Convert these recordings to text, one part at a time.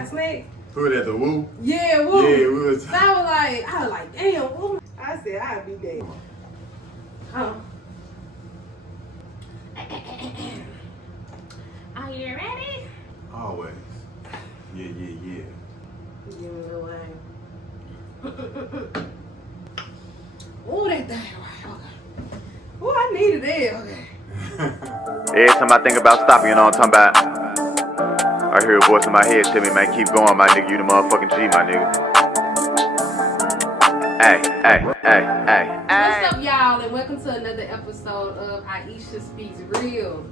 got snacks. Put it at the woo? Yeah, woo. Yeah, we was. So I was like, damn, woo. I said, I'd be dead. Are you ready? Always. Yeah. Give me a little wine. Ooh, that thing. Okay. Ooh, I needed that. Okay. Every time I think about stopping, you know what I'm talking about? I hear a voice in my head tell me, man, keep going, my nigga. You the motherfucking G, my nigga. Hey. What's up, y'all, and welcome to another episode of Aisha Speaks Real.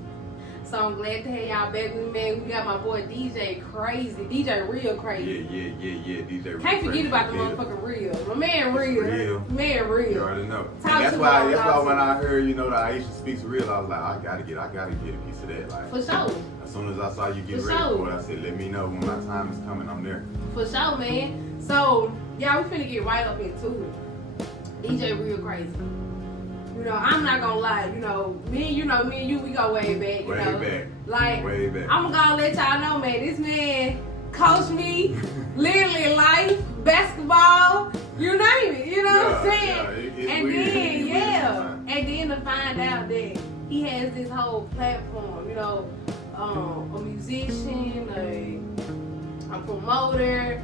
So I'm glad to have y'all back with me, man. We got my boy DJ Krazy, DJ Reall Krazy. Yeah, DJ Reall. Can't forget about the motherfucking Real. My man Real. Man Real. You already know. That's why when I heard, the Aisha Speaks Real, I was like, I gotta get a piece of that. Like, for sure. As soon as I saw you get ready for it, I said, let me know when my time is coming. I'm there. For sure, man. So, y'all, we finna get right up into it. DJ Reall Krazy. I'm not gonna lie, me and you, we go way back, Way back. I'm gonna let y'all know, man, this man coached me, literally life, basketball, you name it, you know what I'm saying? And then to find out that he has this whole platform, a musician, a promoter,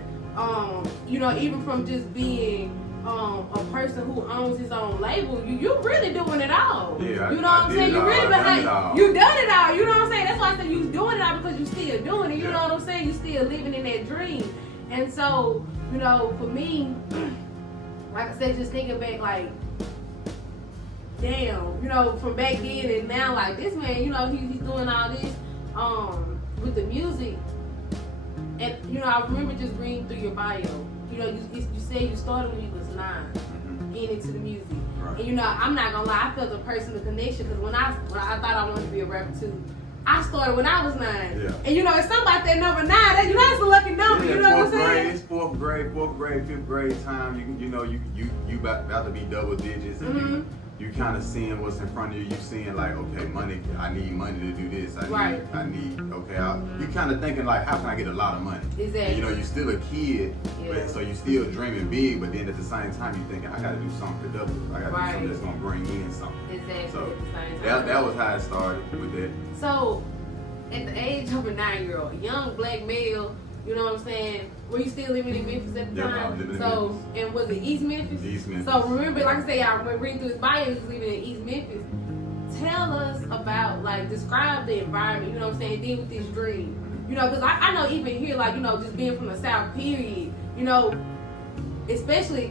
even from just being a person who owns his own label, you really doing it all. Yeah, you know what I'm saying? You really behind. You done it all. You know what I'm saying? That's why I said you doing it all, because you still doing it. You know what I'm saying? You still living in that dream. And so, for me, like I said, just thinking back, like, damn, from back then and now, like, this man, he's doing all this with the music. And I remember just reading through your bio. You said you started when you was 9, getting into the music. Right. And I'm not gonna lie, I felt a personal connection, because when I thought I wanted to be a rapper too, I started when I was 9. Yeah. And it's something about that number 9. That's a lucky number. Yeah, you know what I'm saying? It's fourth grade, 5th grade time. You about to be double digits, and you kind of seeing what's in front of you. You seeing like, okay, money. I need money to do this. You kind of thinking like, how can I get a lot of money? Exactly. And, you're still a kid, but so you still dreaming big. But then at the same time, you thinking, I got to do something productive. I got to do something that's gonna bring in something. Exactly. So at the same time. that was how it started with that. So at the age of a 9-year-old, young black male. You know what I'm saying? Were you still living in Memphis at the time? I was living in Memphis. And was it East Memphis? East Memphis. So remember, like I say, I went reading through his bio, he was living in East Memphis. Tell us about, describe the environment, you know what I'm saying, deal with this dream. Because I know even here, just being from the South, period, especially,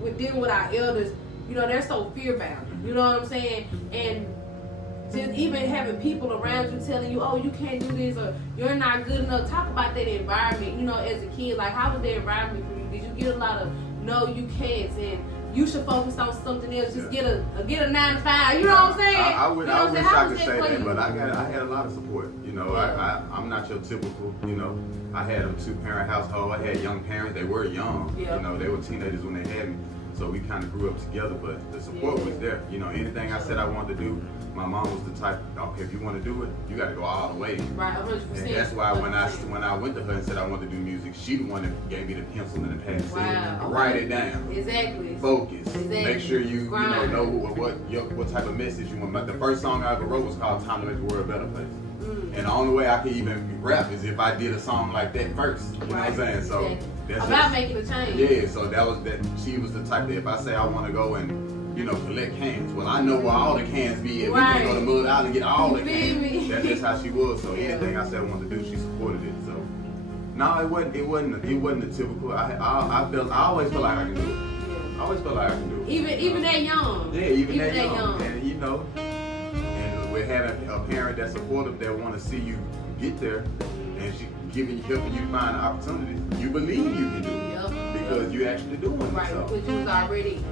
with dealing with our elders, they're so fear-bound, you know what I'm saying? And just even having people around you telling you, oh, you can't do this, or you're not good enough. Talk about that environment, as a kid. Like, how was the environment for you? Did you get a lot of, no, you can't, and you should focus on something else. Just get a 9 to 5. You know what I'm saying? I wish I could say that, but I had a lot of support. I'm not your typical, I had a 2-parent household. I had young parents. They were young. They were teenagers when they had me. So we kind of grew up together, but the support was there. Anything I said I wanted to do, my mom was the type, okay, if you want to do it, you got to go all the way. Right, 100%. And that's why when I went to her and said I wanted to do music, she the one that gave me the pencil and the pad. Said, write it down. Exactly. Focus. Exactly. Make sure you know what type of message you want. But the first song I ever wrote was called "Time to Make the World a Better Place." And the only way I could even rap is if I did a song like that first. You know what I'm saying? So that's about making a change. Yeah. So that was that. She was the type that if I say I want to go and collect cans. Well, I know where all the cans be. If we can go to Mud Island and get all the cans. That's just how she was. So anything I said I wanted to do, she supported it. So no, it wasn't the typical. I always felt like I can do it. I always felt like I can do it. Even that young. Yeah, even that young. And and we're having a parent that's supportive that want to see you get there, and she helping you find an opportunity. You believe you can do it because you actually doing it. Right, because you was already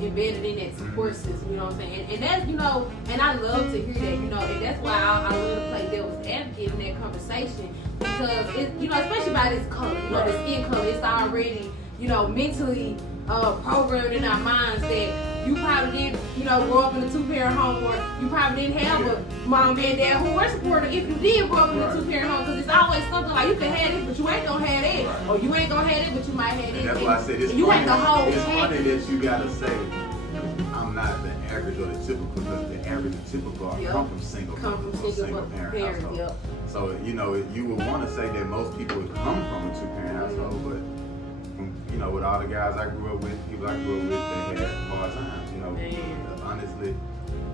embedded in that support system, you know what I'm saying? And that's, and I love to hear that, and that's why I love to play devil's advocate in that conversation, because especially by this color, the skin color, it's already, mentally programmed in our minds that you probably didn't, you know, grow up in a 2-parent home, or you probably didn't have a mom and dad who were supportive. If you did grow up in a 2-parent home, because it's always something like you can have this, but you ain't gonna have that, or you ain't gonna have it, but you might have this. That's why I said it's you funny. Have the whole It's funny that you gotta say I'm not the average or the typical, because the average and typical come from single parent household. Yep. So you know, you would want to say that most people would come from a 2-parent household, but you know, with all the guys I grew up with, people I grew up with, they had hard times. You know, honestly,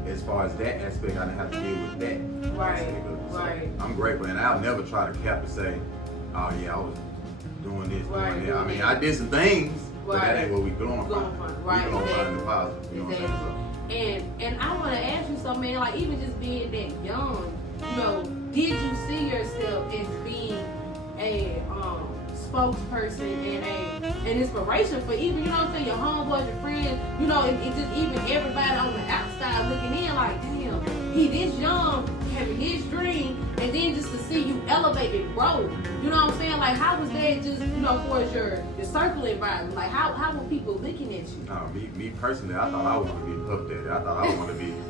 as far as that aspect, I didn't have to deal with that. Right. I'm grateful, and I'll never try to cap and say, oh yeah, I was doing this, doing that. I mean, I did some things, but that ain't what we going from. Right. We going find the positive. You know what I'm saying? And I want to ask you something, man. Like, even just being that young, you know, did you see yourself as being a spokesperson and an inspiration for even, you know what I'm saying, your homeboys, your friends, you know, it just even everybody on the outside looking in like, damn, he this young, having this dream, and then just to see you elevate and grow, you know what I'm saying? Like, how was that just, you know, for your circle environment? Like, how were people looking at you? No, me personally, I thought I wanted to be Puff Daddy. I thought I wanted to be, you know,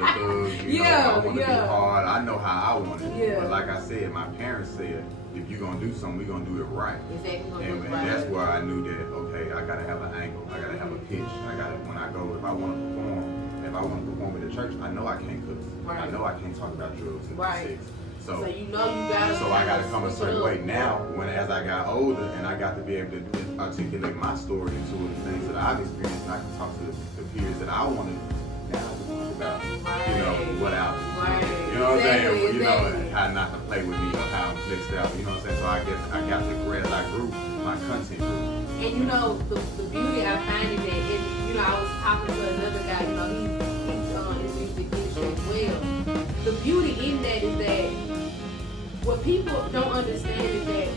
the thug, you know, I wanted to be hard. I know how I wanted it. But like I said, my parents said, if you're going to do something, we're going to do it right. Exactly. And that's where I knew that, okay, I got to have an angle. I got to have a pitch. I got to, when I go, if I want to perform at the church, I know I can't cook. Right. I know I can't talk about drugs and sex. So you know you got to. So I got to come a certain way. Now, as I got older and I got to be able to articulate my story into the things that I've experienced, and I can talk to the peers that I want to now talk about, you know, what else. You know what I'm saying? You know, how not to play with me or how I'm flexed out. You know what I'm saying? So I guess I got to grow as I grew, my content grew. And you know, the beauty I find in that, and you know, I was talking to another guy, you know, he's in the music industry as well. The beauty in that is that what people don't understand is that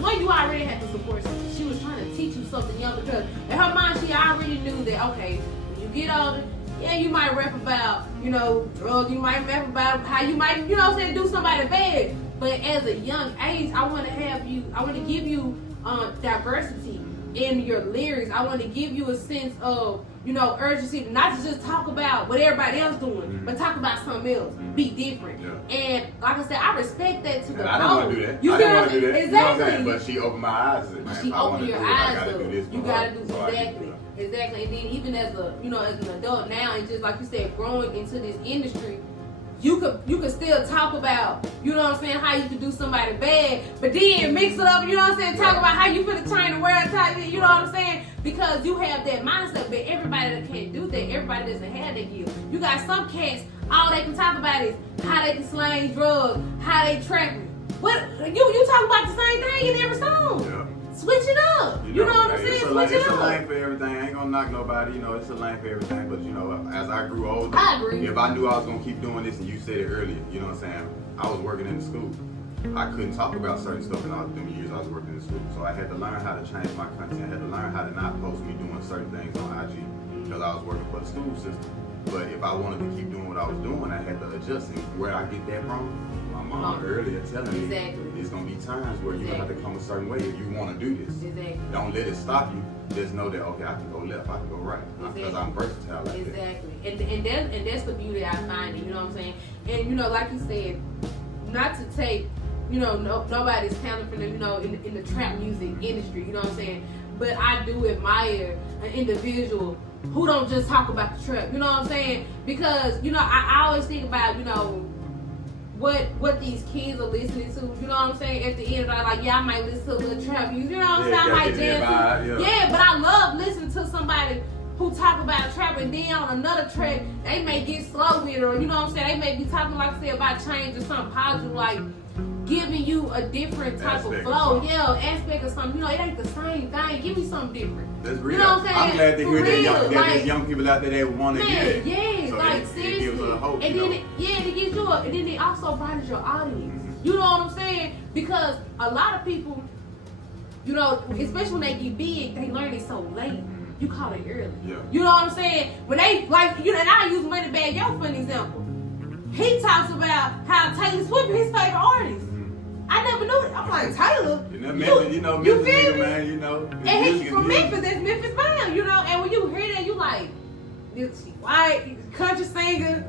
when you already had the support system, she was trying to teach you something young, because in her mind she already knew that, okay, when you get older, yeah, you might rap about, you know, drugs, you might rap about how you might, you know what I'm saying, do somebody bad. But as a young age, I want to give you diversity in your lyrics. I want to give you a sense of, you know, urgency, not to just talk about what everybody else doing, but talk about something else. Be different. Yeah. And like I said, I respect that to the I don't want to do that. You didn't want to do that. Exactly. You know what I'm saying? But she opened my eyes. Man, she opened your eyes up. You gotta do exactly. Exactly. And then even as a, you know, as an adult now, and just like you said, growing into this industry, you could still talk about, you know what I'm saying, how you could do somebody bad, but then mix it up, you know what I'm saying, talk about how you finna turn the world type, you know what I'm saying, because you have that mindset. But everybody that can't do that, everybody doesn't have that gift. You got some cats, all they can talk about is how they can slang drugs, how they trapping. What you talk about the same thing in every song. Yeah. Switch it up. You know what I'm saying? Switch it up. It's a lane for everything. I ain't gonna knock nobody. You know, it's a lane for everything. But you know, as I grew older, I agree. If I knew I was gonna keep doing this, and you said it earlier, you know what I'm saying? I was working in the school. I couldn't talk about certain stuff in all the years I was working in the school. So I had to learn how to change my content. I had to learn how to not post me doing certain things on IG because I was working for the school system. But if I wanted to keep doing what I was doing, I had to adjust. And where I get that from? My mom earlier telling me it's gonna be times where you're gonna have to come a certain way if you want to do this. Don't let it stop you. Just know that, okay, I can go left, I can go right, because I'm versatile like that. And that's the beauty I find it. You know what I'm saying? And you know, like you said, not to take, you know, nobody's talent from the, you know, in the trap music industry. You know what I'm saying? But I do admire an individual who don't just talk about the trap. You know what I'm saying? Because you know, I always think about, you know, what these kids are listening to, you know what I'm saying? At the end of the day, like, yeah, I might listen to a little trap music, you know what I'm saying? I might jam. Yeah, but I love listening to somebody who talk about trap, and then on another track, they may get slow with it, or you know what I'm saying? They may be talking, like I said, about change or something positive, like giving you a different type of flow, aspect of something. You know, it ain't the same thing. Give me something different. That's real. You know what I'm saying? I'm glad to hear that there's young people out there that want to hear that. Yeah, so like seriously. It gives a hope. And then it gives you and then it also brightens your audience. You know what I'm saying? Because a lot of people, you know, especially when they get big, they learn it so late. You call it early. Yeah. You know what I'm saying? When they, like, you know, and I use Moneybagg Yo for an example. He talks about how Taylor Swift is his favorite artist. I never knew it. I'm like, Taylor. Memphis nigga, man, you know. And he's from Memphis. That's Memphis bound, you know. And when you hear that, you like, She white, country singer.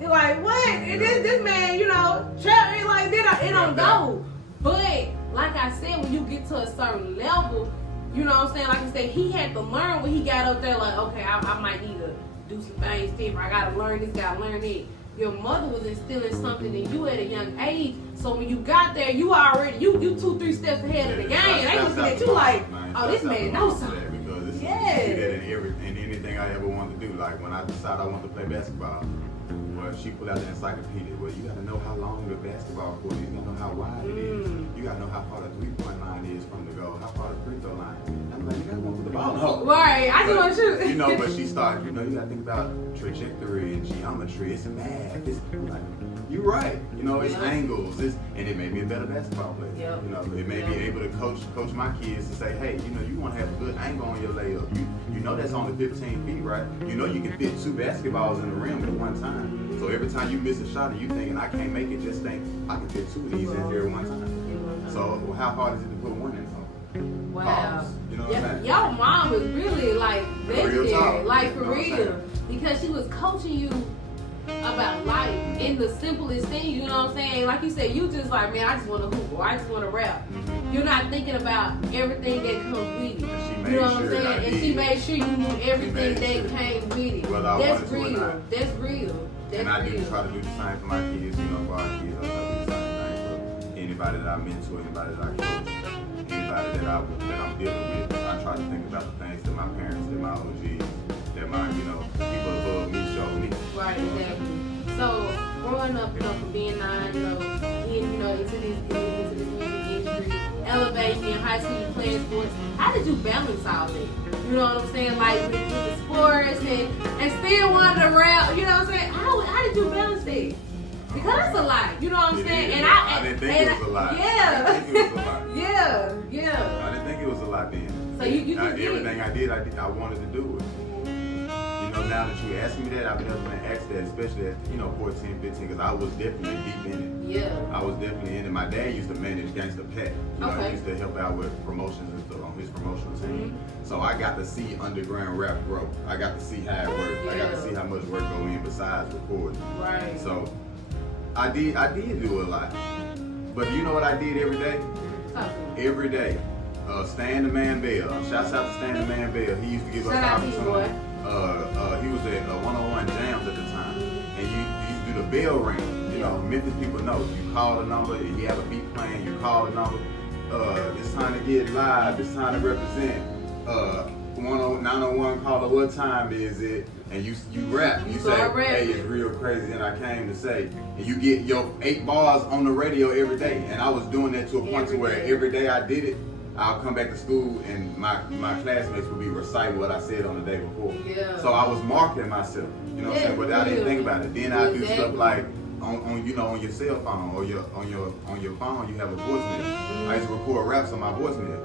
You're like, what? And this man, you know, trap, like, it don't go. But, like I said, when you get to a certain level, you know what I'm saying? Like I said, he had to learn when he got up there, like, okay, I might need to do some things different. I gotta learn this, gotta learn that. Your mother was instilling something in you at a young age. So when you got there, you already, you 2-3 steps ahead of the game. They looking at you like, oh, this man knows something. Because it's in anything I ever wanted to do. Like when I decided I wanted to play basketball, well, she put out the encyclopedia. Well, you gotta know how long the basketball court is. You gotta know how wide it is. You gotta know how far the 3-point line is from the goal, how far the free throw line. I'm like, you gotta go put the ball in the hole. Right, I just want to shoot. You know, but she started, you know, you gotta think about trajectory and geometry. It's math. It's like, you're right. You know, it's angles. And it made me a better basketball player. You know, it made me able to coach my kids to say, hey, you know, you want to have a good angle on your layup. You know that's only 15 feet, right? You know you can fit 2 basketballs in the rim at one time. So every time you miss a shot and you thinking I can't make it, just think I can fit 2 of these in here at one time. So how hard is it to put 1 in? Wow. Pause. You know what I'm saying? Your mom was really like legendary, like for you know real, because she was coaching you about life in the simplest things. You know what I'm saying? Like you said, you just like, man, I just want to hoop or I just want to rap. You're not thinking about everything that comes with it. You know what I'm saying? And she made sure you knew everything that came with it. That's real. That's real. And I do try to do the same for my kids. You know, for our kids, I try to do the same thing for anybody that I mentor, anybody that I coach. Anybody that I'm dealing with, I try to think about the things that my parents, that my OGs, that my, you know, people above me showed me. Right, exactly. So growing up, you know, from being 9, you know, getting, you know, into this music industry, elevating in high school, playing sports, how did you balance all that? You know what I'm saying? Like with the sports and still wanting to rap, you know what I'm saying? How did you balance that? Because that's a lot, you know what I'm saying? And I didn't think it was a lot. Yeah. I didn't think it was a lot. Yeah. I didn't think it was a lot then. So you everything I did, I wanted to do it. You know, now that you ask me that, I've been able to ask that, especially at, you know, 14, 15, because I was definitely deep in it. Yeah. I was definitely in it. My dad used to manage Gangsta Pat. You know, he used to help out with promotions and stuff on his promotional team. So I got to see underground rap grow. I got to see how it worked. I got to see how much work go in besides recording. Right. So I did do a lot. But you know what I did every day? Every day. Stan the Man Bell. Shouts out to Stan the Man Bell. He used to give us opportunity. He was at 101 Jams at the time. And you used to do the bell ring. You know, Memphis people know. You call the number, if you have a beat playing, you call the number. It's time to get live. It's time to represent. 901 caller, what time is it? And you rap. You say, hey, it's Real Krazy, and I came to say. And you get your 8 bars on the radio every day. And I was doing that to a point to where every day I did it, I'll come back to school and my classmates would be reciting what I said on the day before. Yeah. So I was marketing myself. You know what I'm saying? But I didn't think about it. Then I do stuff like on you know, on your cell phone or on your phone you have a voicemail. I used to record raps on my voicemail.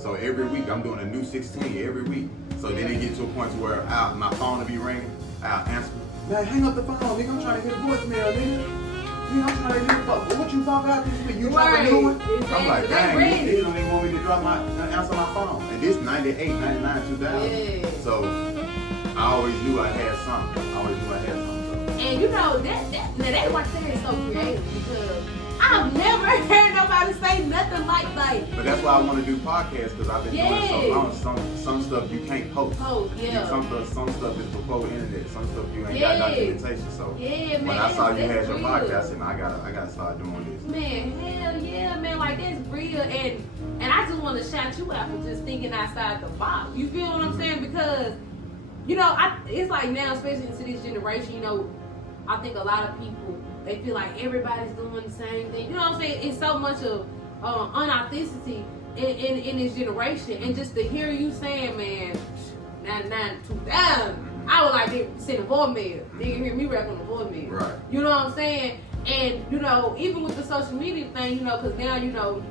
So every week I'm doing a new 16 every week. So then it get to a point where my phone will be ringing, I'll answer. Man, hang up the phone, nigga. I'm trying to get a voicemail, nigga. I'm trying to get what you fuck out this week? You trying to do it? I'm like, dang, you don't even want me to answer my phone. And this 98, 99, 2000. Yeah. So I always knew I had something. And you know, that right there is so creative because I've never heard nobody say nothing like that. But that's why I want to do podcasts because I've been doing so long. Some stuff you can't post. Some stuff is before the internet. Some stuff you ain't got documentation. So when I saw you had your podcast, I said, man, I gotta start doing this. Man, hell yeah, man, like that's real. And I just want to shout you out for just thinking outside the box. You feel what I'm saying? Because you know, it's like now, especially into this generation, you know, I think a lot of people, they feel like everybody's doing the same thing. You know what I'm saying? It's so much of unauthenticity in this generation. And just to hear you saying, man, 99, 2000, I would like to send a voicemail. They can hear me rap on the voicemail. Right. You know what I'm saying? And, you know, even with the social media thing, you know, because now, you know,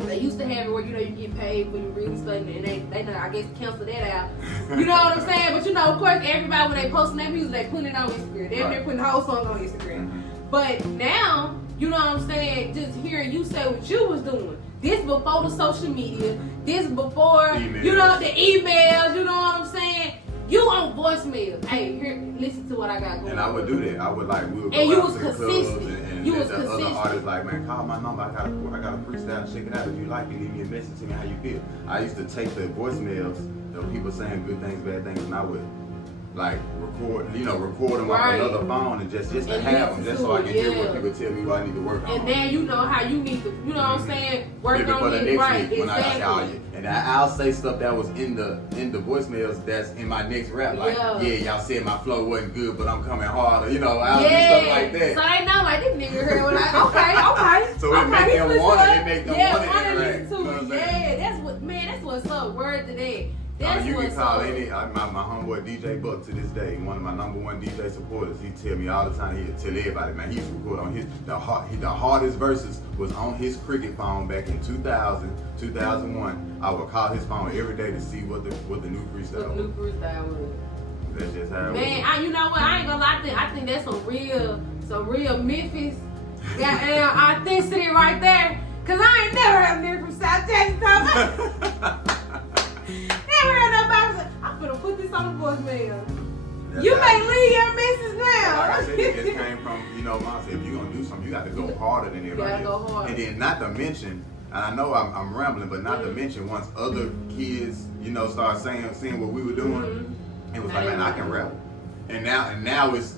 they used to have it where, you know, you get paid when you release something, and they I guess, cancel that out. You know what I'm saying? But, you know, of course, everybody, when they posting that music, they putting it on Instagram. They're putting the whole song on Instagram. But now, you know what I'm saying, just hearing you say what you was doing. This before the social media. This before, emails. You know, the emails, you know what I'm saying? You on voicemail. Hey, here, listen to what I got going. And I would do that. I would like, we would go and you out was to the consistent. clubs and you let was the consistent. other artists like, man, call my number. I got a freestyle. Check it out. If you like it, leave me a message. Tell me how you feel. I used to take the voicemails of people saying good things, bad things, and I would like record them on another phone and just to have them, just so I can hear what people tell me what I need to work on. And now you know how you need to, you know what I'm saying, work maybe on for the it next right. week when Exactly. I call you. And I'll say stuff that was in the voicemails that's in my next rap. Like, yeah, y'all said my flow wasn't good, but I'm coming harder. You know, I'll do stuff like that. So they know like this nigga heard what I okay. So it make them want it. It make them want it. Listen to it. Yeah, that's what's up. Word to that. That's you can call up. any my homeboy DJ Buck to this day, one of my #1 DJ supporters. He tell me all the time. He tell everybody, man, he used to record on the hardest verses was on his cricket phone back in 2000, 2001. I would call his phone every day to see what the new freestyle was. That's just how it was. Man, you know what? I ain't gonna lie. I think that's some real Memphis goddamn authenticity right there. Cause I ain't never heard a nigga from South Texas talk. Never heard nobody say, I'm finna put this on the voicemail. You may leave your message now. Like I said, it just came from, Mom said, if you're gonna do something, you got to go harder than everybody else. Go hard. And then not to mention, and I know I'm rambling, but not to mention once other kids, start seeing what we were doing, it was like, man, I can rap. And now it's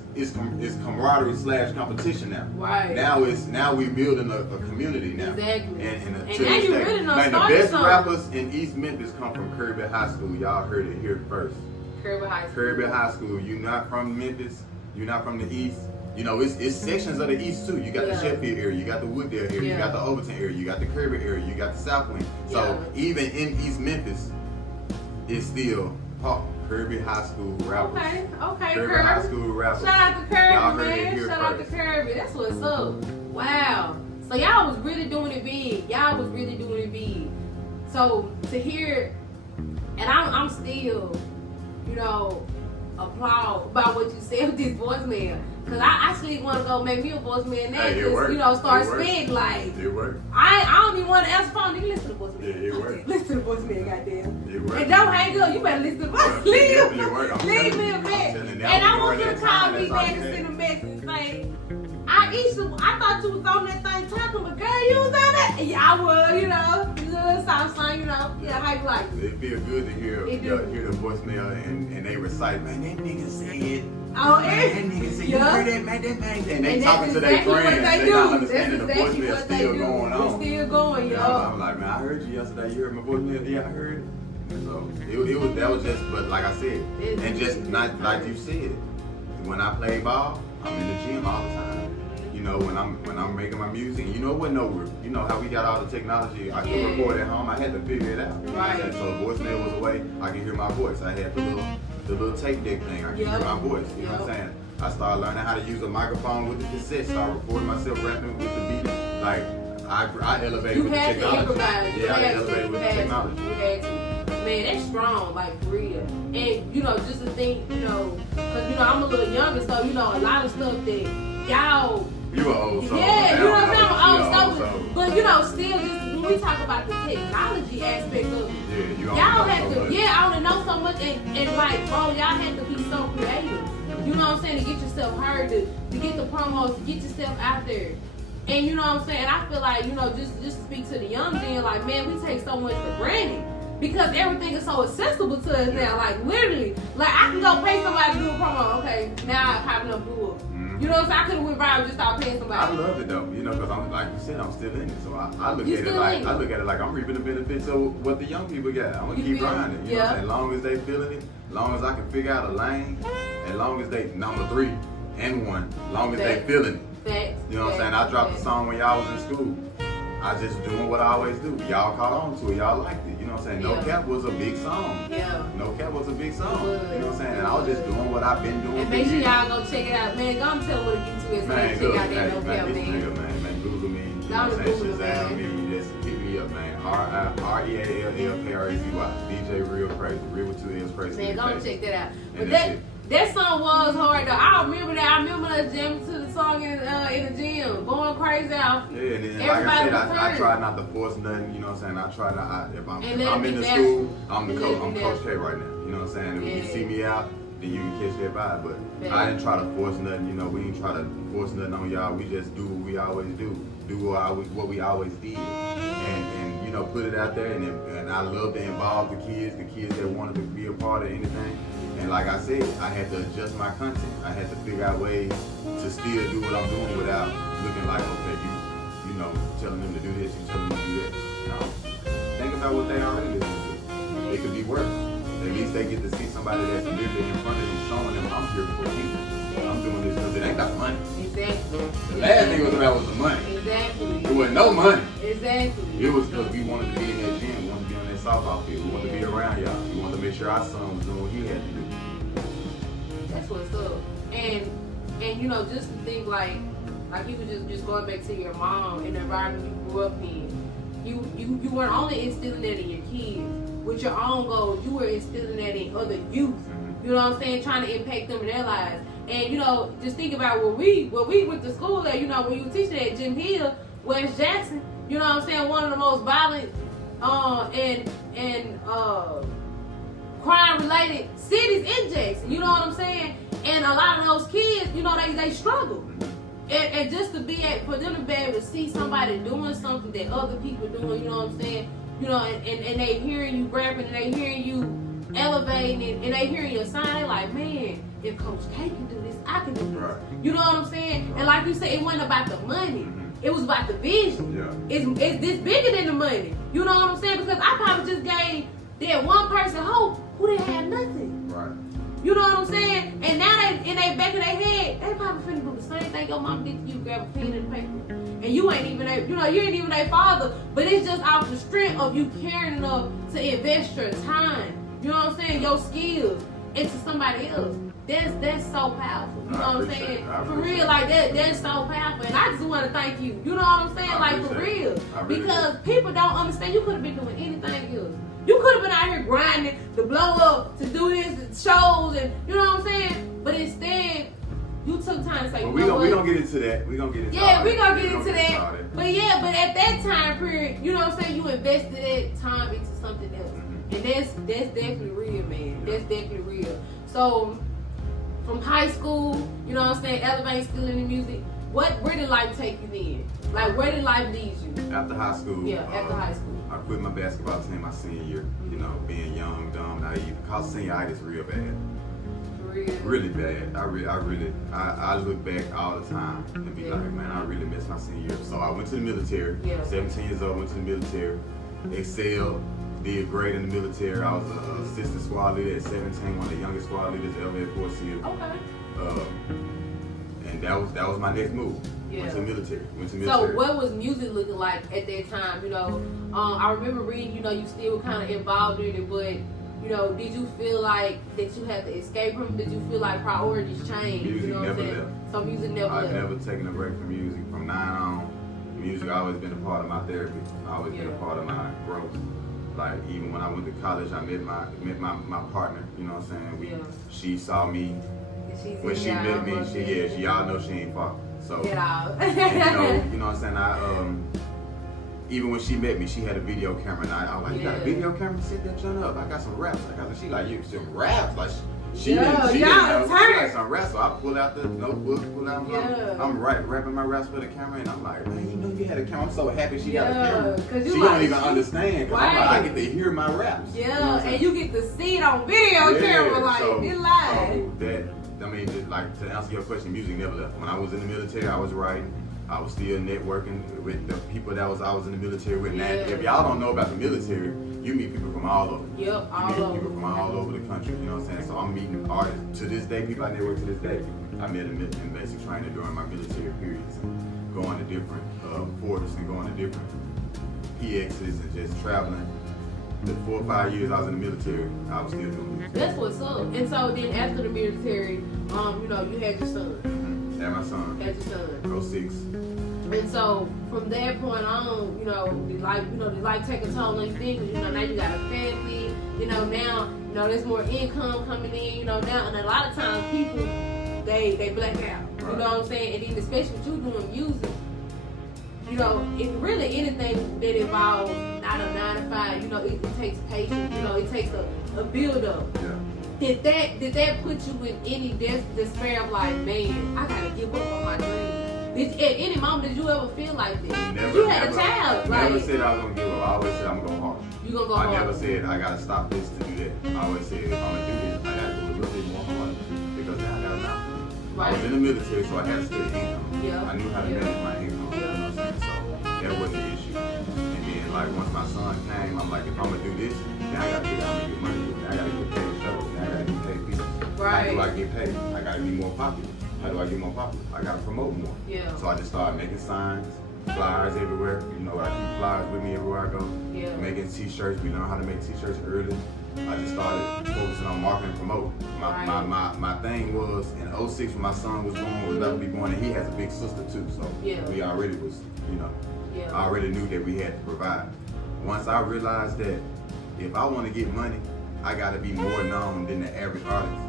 camaraderie / competition now. Right. Now we building a community now. Exactly. And now you really know the best rappers in East Memphis come from Krazyy High School. Y'all heard it here first. Krazyy High School. You're not from Memphis. You're not from the East. It's sections of the East too. You got the Sheffield area, you got the Wooddale area, you got the Overton area, you got the Krazyy area, you got the South Wing. So even in East Memphis, it's still Krazyy High School rappers. Okay, Krazyy High School rappers. Shout out to Krazyy, Y'all heard it man. here Shout out to Krazyy. That's what's up. Wow. So y'all was really doing it big. So to hear, and I'm still, applaud by what you said with this voicemail. Cause I actually want to go make me a voicemail now. Just start spitting like. It worked. I don't even want to answer the phone. Nigga, listen to the voicemail. Yeah, it worked. Listen to the voicemail, goddamn. It worked. And don't hang up. You better listen to the voicemail. Leave me a message. And I want you to call me back and send a message. Like, I thought you was on that thing talking, but girl, you was on that. Yeah, I was, you little South song, yeah, how you like it? It feel good to hear the voicemail and they recite, man, that nigga said. Oh, that nigga said, you heard that, man, that man. And they talking to their friends. They not understanding the voicemail still going on. It's still going, yo. I'm like, man, I heard you yesterday. You heard my voicemail? Yeah, I heard it. So that was just, but like I said, and just not like you said, when I play ball, I'm in the gym all the time. When I'm making my music, and how we got all the technology, I can record at home. I had to figure it out. Right. So voicemail was a way I can hear my voice. I had the little tape deck thing. I can hear my voice. You know what I'm saying? I started learning how to use a microphone with the cassette. Started recording myself rapping with the beat. Like I elevated with the technology. I elevated with the technology. You had to. Man, that's strong, like for real. And just to think, because I'm a little younger, so a lot of stuff that y'all. You are old soul. Yeah, what I'm saying? Old soul. But still just when we talk about the technology aspect of it, y'all had to, I only know so much and like, bro, y'all had to be so creative. You know what I'm saying? To get yourself heard, to get the promos, to get yourself out there. And you know what I'm saying? I feel like, just to speak to the young then, like, man, we take so much for granted. Because everything is so accessible to us now. Like, literally. Like, I can go pay somebody to do a promo. Okay, now I'm popping up blue up. You know what I'm saying? I could have went viral and just started paying somebody. I love it though, because I'm like you said, I'm still in it. So I look at it like I'm reaping the benefits of what the young people got. I'm gonna keep grinding. You know what I'm saying? As long as they feeling it, as long as I can figure out a lane, as long as they number 3 and 1, as long as they feeling it. You know what I'm saying? I dropped the song when y'all was in school. I was just doing what I always do. Y'all caught on to it. Y'all liked it. You know what I'm saying? No Cap was a big song. No Cap was a big song. You know what I'm saying? And I was just doing what I've been doing. And make sure y'all go check it out. Man, go and tell what YouTube is. Man, check out that No Cap, man. Google me. You know what I'm saying? Shazam me. Just hit me up, man. REALL Krazy. DJ Reall Krazy. Real with 2 L's Krazy. Man, go and check that out. And But That song was hard though. I remember that. I remember us jamming to the song in the gym, going crazy out. Yeah, and then, like I said, I try not to force nothing. You know what I'm saying? I try to. If I'm in the school, I'm the coach. I'm Coach K right now. You know what I'm saying? If you see me out, then you can catch that vibe. But I didn't try to force nothing. You know, we didn't try to force nothing on y'all. We just do what we always do. Do what we always did, and you know, put it out there. And I love to involve the kids that wanted to be a part of anything. And like I said, I had to adjust my content. I had to figure out ways to still do what I'm doing without looking like, okay, you know, telling them to do this, you telling them to do that. No. Think about what they already listening to. It could be worse. At least they get to see somebody that's literally in front of them showing them I'm here for you. I'm doing this because it ain't got money. Exactly. The last thing was about was the money. Exactly. It wasn't no money. Exactly. It was because we wanted to be in that gym. We wanted to be on that softball field. We wanted to be around y'all. We wanted to make sure our son was doing what he had to do. That's what's up. And you know, just to think like you were just going back to your mom and the environment you grew up in. You weren't only instilling that in your kids with your own goals. You were instilling that in other youth. You know what I'm saying? Trying to impact them in their lives. And you know, just think about where we went to school at. You know, when you were teaching at Jim Hill, West Jackson. You know what I'm saying? One of the most violent and crime-related cities in Jackson. You know what I'm saying? And a lot of those kids, you know, they struggle. And just to for them to be able to see somebody doing something that other people doing, you know what I'm saying? You know, and they hearing you rapping, and they hearing you elevating, and they hearing your sign, they like, man, if Coach K can do this, I can do this. Right. You know what I'm saying? Right. And like you said, it wasn't about the money. It was about the vision. Yeah. It's this bigger than the money. You know what I'm saying? Because I probably just gave that one person hope who didn't have nothing. Right. You know what I'm saying? And now they back of their head, they probably finna do the same thing your mom did to you, grab a pen and paper. And you ain't even you ain't even their father, but it's just off the strength of you caring enough to invest your time. You know what I'm saying? Your skills into somebody else. That's so powerful. You know what I'm saying? For real, like that's so powerful. And I just want to thank you. You know what I'm saying? Like for real. Because people don't understand you could have been doing anything else. You could have been out here grinding to blow up, to do this, shows, and you know what I'm saying? But instead, you took time to say, we gonna get into that. We gonna get into that. Yeah, we gonna get into that. But yeah, but at that time period, you know what I'm saying? You invested that time into something else. And that's definitely real, man. That's definitely real. So from high school, you know what I'm saying, elevating still in the music, where did life take you then? Like where did life lead you? After high school. Yeah, after high school. I quit my basketball team my senior year. You know, being young, dumb, naive. Cause senioritis real bad. Real. Really bad. I look back all the time and be like, man, I really missed my senior year. So I went to the military. Yeah. 17 years old, went to the military. Excelled. Did great in the military. I was an assistant squad leader at 17, one of the youngest squad leaders ever at Fort Sill. Okay. And that was my next move. Yeah. Went to the military. So what was music looking like at that time? You know, I remember reading, you know, you still were kind of involved in it, but you know, did you feel like that you had to escape from? Did you feel like priorities changed? Music never left. So music never left. I've never taken a break from music. From 9 on, music always been a part of my therapy. Always been a part of my growth. Like even when I went to college, I met my partner. You know what I'm saying? She saw me when she met me. She y'all know she ain't fuck. So get out. And, you know what I'm saying? Even when she met me, she had a video camera, and I was like, you got a video camera? Sit there, shut up. I got some raps. She like, you some raps? Like she didn't know. She got some raps. So I pulled out the notebook, I'm rapping my raps for the camera, and I'm like, man, you know you had a camera. I'm so happy she got a camera. She don't even understand, because I'm like, I get to hear my raps. Yeah, you know and you get to see it on video camera, like, it's live. Like, to answer your question, music never left. When I was in the military, I was writing. I was still networking with the people that I was in the military with. Now, if y'all don't know about the military, you meet people from all over. Yep, all over. You meet over. people from all over the country, you know what I'm saying? So I'm meeting artists to this day, people I network to this day. I met them in basic training during my military periods, and going to different forts and going to different PXs and just traveling. The 4 or 5 years I was in the military, I was still doing it. That's what's up. And so then after the military, you know, you had your son. Had my son. Had your son. 06. And so from that point on, you know, did life take a toll on you? Because you know now you got a family. You know now You know, there's more income coming in, you know, now. And a lot of times people, they black out. You know what I'm saying? And then especially with you doing music, you know, it really anything that involves not a 9 to 5, you know, it takes patience, you know, it takes a build up. Yeah. Did that put you in any despair of like, man, I gotta give up on my dream? At any moment did you ever feel like that? Never, you had a child, never like, said I was gonna give up. I always said I'm gonna go hard. You gonna go hard. I never said I gotta stop this to do that. I always said if I'm gonna do this, I gotta go a little bit more hard because now I got enough. I was in the military, so I had a steady income. Yeah. I knew how to manage my income. You know what I'm saying? So that wasn't the issue. And then like once my son came, I'm like, if I'm gonna do this, then I gotta figure out how to get money. Then I gotta get paid shows. Then I gotta get paid people. Right. How do I get paid? I gotta be more popular. How do I get more popular? I gotta promote more. Yeah. So I just started making signs, flyers everywhere. You know, I keep flyers with me everywhere I go. Yeah. Making t-shirts. We learned how to make t-shirts early. I just started focusing on marketing and promoting. My thing was in 06 when my son was about to be born, and he has a big sister too. So we already was, you know, I already knew that we had to provide. Once I realized that if I want to get money, I got to be more known than the average artist.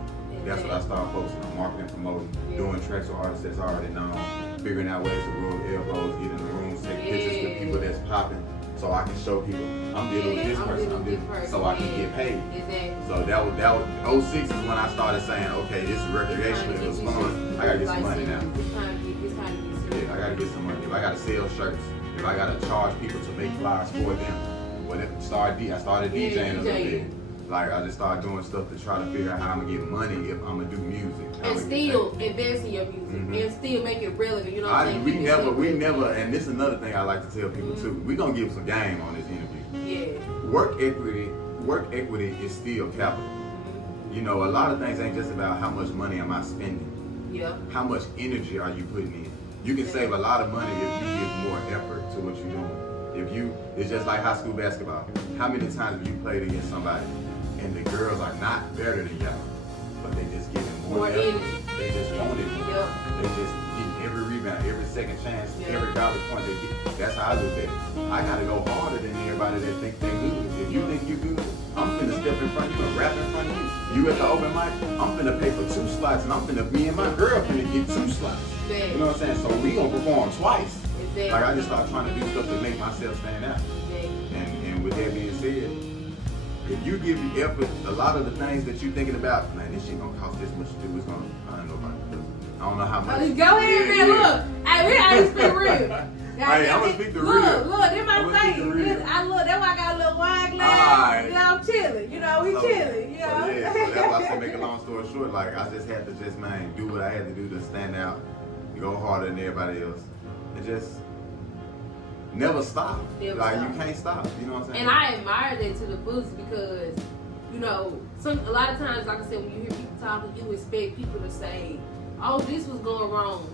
That's what I started focusing on, marketing and promoting, doing tracks with artists that's already known, figuring out ways to rub elbows, get in the rooms, take pictures with people that's popping, so I can show people I'm dealing with this person, I'm dealing, so I can get paid. Exactly. So that was 06 is when I started saying, okay, this is recreation, it was fun. I gotta get some money now. It's time to get serious. Yeah, I gotta get some money. If I gotta sell shirts, if I gotta charge people to make flyers for them, I started DJing a little bit. Like I just started doing stuff to try to figure out how I'm gonna get money if I'm gonna do music. And still invest in your music and still make it relevant. You know what I'm saying? We never, and this is another thing I like to tell people too. We're gonna give some game on this interview. Yeah. Work equity is still capital. You know, a lot of things ain't just about how much money am I spending. Yeah. How much energy are you putting in? You can save a lot of money if you give more effort to what you're doing. It's just like high school basketball. How many times have you played against somebody and the girls are not better than y'all, but they just giving more effort. They just want it more. They just getting every rebound, every second chance, every garbage point they get. That's how I look at it. I gotta go harder than everybody that think they're good. If you think you're good, I'm finna step in front of you and rap in front of you. You at the open mic, I'm finna pay for 2 slots, and me and my girl finna get 2 slots. You know what I'm saying? So we gonna perform twice. Like I just started trying to do stuff to make myself stand out. And with that being said, if you give the effort, a lot of the things that you're thinking about, man, this shit gonna cost this much to do. It's gonna, I don't know about it. I don't know how much. Go ahead, man. Look, I speak real. Hey, I'm gonna speak the real. Look, this my thing. I look. That's why I got a little wine glass. You know, I'm chilling. You know, we chilling. You know. So that's why I say, make a long story short, like I just had to do what I had to do to stand out, go harder than everybody else, and just never stop. You can't stop. You know what I'm saying? And I admire that to the fullest because, you know, a lot of times, like I said, when you hear people talking, you expect people to say, "Oh, this was going wrong,"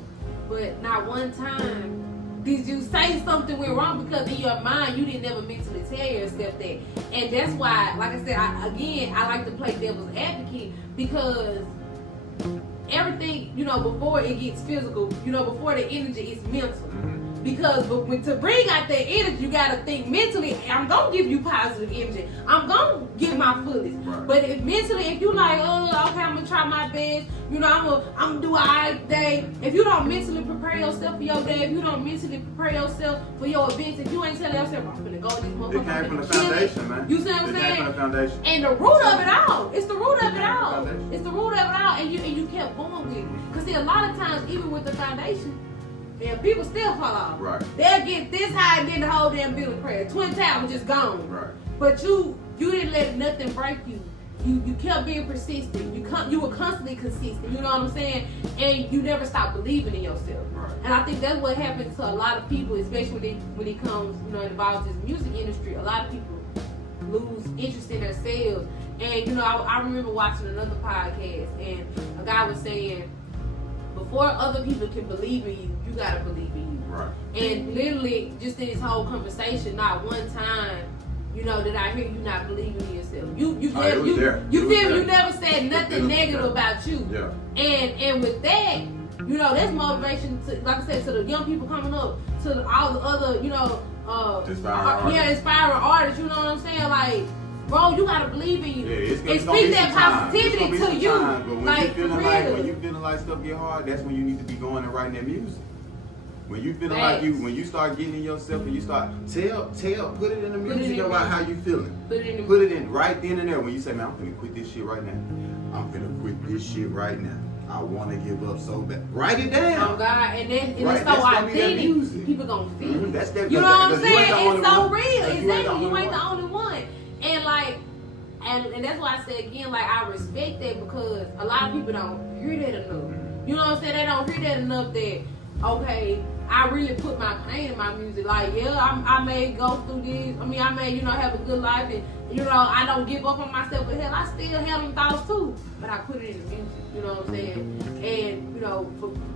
but not one time did you say something went wrong because in your mind you didn't ever mentally tell yourself that. And that's why, like I said, I like to play devil's advocate because everything, you know, before it gets physical, you know, before the energy is mental. Because to bring out that energy, you gotta think mentally. I'm gonna give you positive energy. I'm gonna give my fullest. Right. But if mentally, if you like, oh, okay, I'm gonna try my best. You know, I'm gonna do all right day. If you don't mentally prepare yourself for your day, if you don't mentally prepare yourself for your events, if you ain't telling yourself, I'm gonna go to this motherfucker. It came from the foundation, man. You see what I'm saying? It came from the foundation. And the root of it all. It's the root of it all. It's the root of it all. And you kept going with it. Because see, a lot of times, even with the foundation, and people still fall off. Right. They'll get this high and then the whole damn building crash. Twin Towers just gone. Right. But you didn't let nothing break you. You kept being persistent. You were constantly consistent. You know what I'm saying? And you never stopped believing in yourself. Right. And I think that's what happens to a lot of people, especially when it comes, you know, involves this music industry. A lot of people lose interest in themselves. And you know, I remember watching another podcast, and a guy was saying, before other people can believe in you, you gotta believe in you. Right. And literally, just in this whole conversation, not one time, you know, did I hear you not believing in yourself. You feel me? You never said nothing negative about you. Yeah. And with that, you know, that's motivation to, like I said, to the young people coming up, to all the other, you know, inspiring inspiring artists. You know what I'm saying? Like, bro, you gotta believe in you. And speak that positivity to you. But when you feeling like stuff get hard, that's when you need to be going and writing that music. When you feeling like when you start getting in yourself and you start put it in the music about how you feeling. Put it in right then and there. When you say, man, I'm gonna quit this shit right now. I'm gonna quit this shit right now. I want to give up so bad. Write it down. Oh God, and then it's so authentic. People gonna feel it. That's that. You know what I'm saying? It's so real. Exactly. You ain't the only one. And like, and that's why I say again, like I respect that because a lot of people don't hear that enough. You know what I'm saying? They don't hear that enough. That okay, I really put my pain in my music. Like I may go through this. I mean, I may have a good life and. I don't give up on myself, but hell, I still have them thoughts too. But I put it in the music, you know what I'm saying? And,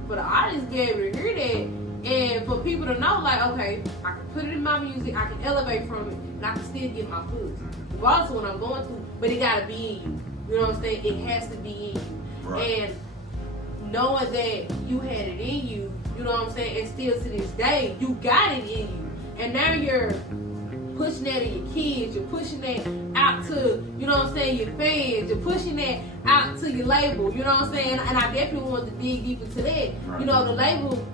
for the artists to be able to hear that, and for people to know, like, okay, I can put it in my music, I can elevate from it, and I can still get my foot. Regardless of what I'm going through, but it gotta be in you. You know what I'm saying? It has to be in you. Right. And knowing that you had it in you, you know what I'm saying? And still to this day, you got it in you. And now you're pushing that in your kids, you're pushing that out to, you know what I'm saying, your fans, you're pushing that out to your label, you know what I'm saying? And I definitely wanted to dig deep into that. Right. The label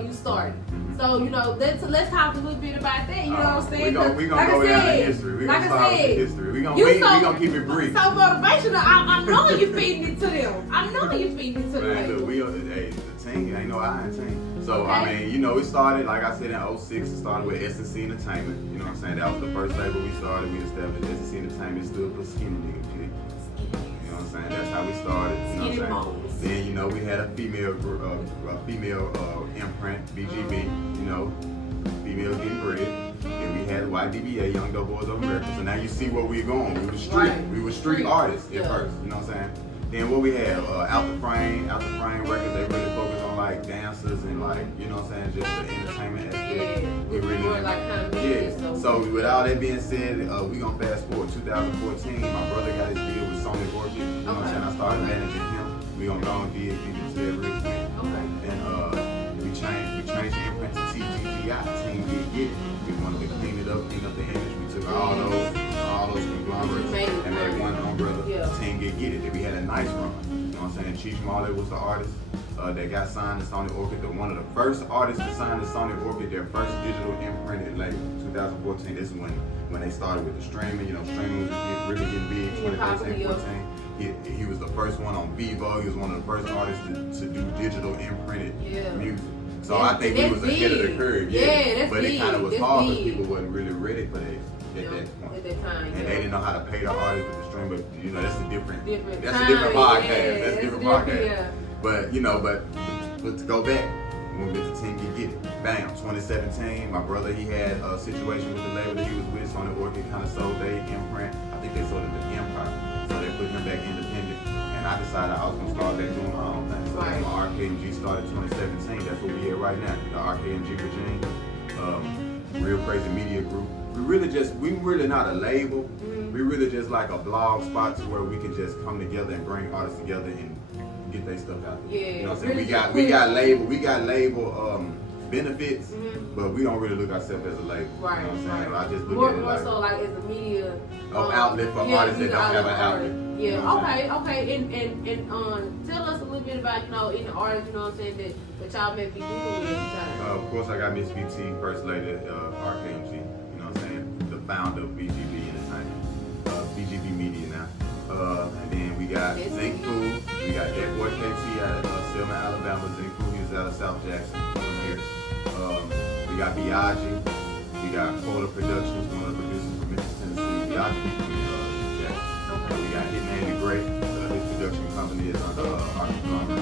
you started. So, let's talk a little bit about that, you know what I'm saying? We're going to go down in history. We're going to start with history. We're going to keep it brief. So motivational. I know you're feeding it to them. I know you're feeding it to them. Look, the team, ain't no iron team. So, okay. I mean, it started, like I said, in 06, it started with S&C Entertainment. You know what I'm saying? That was the first label we started. We established S&C Entertainment, stood for Skinny Nigga Jig. You know what I'm saying? That's how we started. You know what I'm saying? Then, we had a female group, female imprint, BGB, female getting bread. And we had YDBA, Young Dope Boys of America. So now you see where we're going. We were street. Right. We were street artists at first. You know what I'm saying? Then what we had, Out the Frame records, they really focused on like dancers and like, you know what I'm saying, just the entertainment aspect. Yeah, we really So with all that being said, we gonna fast forward 2014, my brother got his deal with Sony Orchid. You know what I'm saying? I started managing him. We gonna go and dig into that real quick. Okay. And we changed the imprint to TGGI, Team Get It. We wanted to clean up the image. We took all those conglomerates and made one umbrella. Team Get It. And we had a nice run. You know what I'm saying? Cheech Marley was the artist that got signed to Sony Orchid. One of the first artists to sign to Sony Orchid, their first digital imprinted label, 2014. This is when they started with the streaming. Streaming was really getting big, 2013, 14. He was the first one on Vivo. He was one of the first artists to do digital imprinted music. So I think he was ahead of the curve. But it kind of was hard because people wasn't really ready for that. At that point. At that time, and they didn't know how to pay the artist with the stream, but that's a different podcast. That's a different podcast. Yeah. But to go back, when we get to Team Get It, bam, 2017, my brother, he had a situation with the label that he was with, Sony Orchid kind of sold their imprint. I think they sold it to Empire, so they put him back independent. And I decided I was gonna start back doing my own thing. So that's my Rkmg started 2017. That's what we at right now, the Rkmg regime, Reall Krazy Media Group. We really not a label. We really just like a blog spot to where we can just come together and bring artists together and get their stuff out there. You know what I'm saying? We got label benefits, but we don't really look ourselves as a label. Right. You know what I'm saying? I just look at it more so like as a media outlet for artists that don't have an outlet. Yeah, you know okay. And tell us a little bit about, any artists, you know what I'm saying, that y'all may be dealing with at the time. Of course, I got Miss VT, First Lady Rkmg, you know what I'm saying, the founder of BGB Entertainment, BGB Media now. And then we got Zinc Food, we got that boy KT out of Selma, Alabama. Zinc Food, he was out of South Jackson from here. We got Biagi, we got Quota Productions, one of the producers from Memphis, Tennessee. Biagi from Jackson. We got Hitman the Great, his production company is under Rkmg.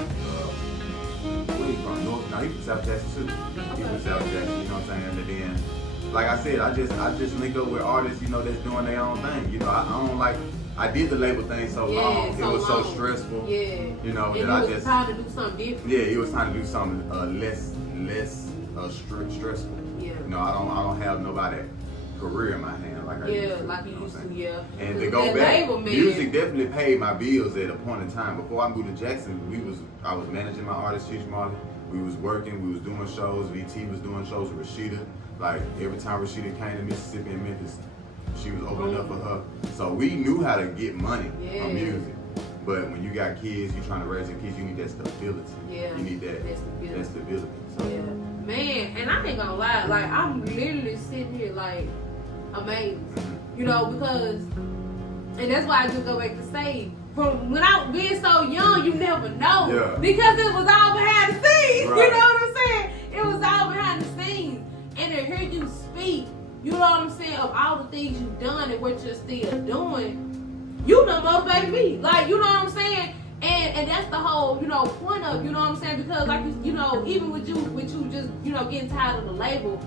Where he from? North? No, he's from South Jackson too. He's from South Jackson, you know what I'm saying? And then, like I said, I just link up with artists, that's doing their own thing. I don't like. I did the label thing so long. It was so stressful. Yeah. That I just time to do something different. Yeah, it was time to do something less stressful. Yeah. I don't have nobody career in my hand like I used to. Like you used to. And to go back, music definitely paid my bills at a point in time. Before I moved to Jackson, I was managing my artist, Cheech Marley. We was working, we was doing shows. VT was doing shows with Rashida. Like every time Rashida came to Mississippi and Memphis, she was opening up for her. So we knew how to get money from music. But when you got kids, you trying to raise your kids, you need that stability. Yeah. You need that stability. So. Yeah. Man, and I ain't gonna lie, like I'm literally sitting here like amazed. You know, because, and that's why I just go back to say, from when I being so young, you never know. Yeah. Because it was all behind the scenes. Right. You know what I'm saying? It was all behind the scenes. And to hear you speak, you know what I'm saying, of all the things you've done and what you're still doing, you done motivate me. Like, you know what I'm saying? And that's the whole, you know, point of, you know what I'm saying? Because like, you know, even with you just, you know, getting tired of the label,